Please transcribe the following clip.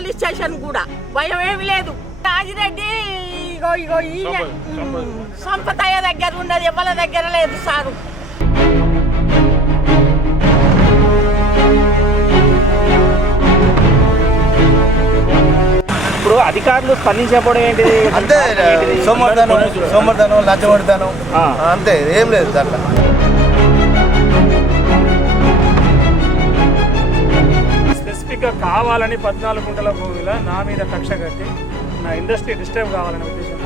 Police station కూడా. భయం ఏమి లేదు. రాజిరెడ్డి ఇగో ఇగో ఈయన సంపతయ్య దగ్గర ఉన్నది ఎవరి దగ్గర లేదు సారు. ఇప్పుడు అధికారులు స్పందించకపోవడం ఏంటిది అంతే సోమర్ధనం సోమర్ధనం ఆ. అంతే ఏం లేదు దాంట్లో. ఇంకా కావాలని పద్నాలుగు గుంటల భూమిలో నా మీద కక్ష కట్టి నా ఇండస్ట్రీ డిస్టర్బ్ కావాలనే ఉద్దేశం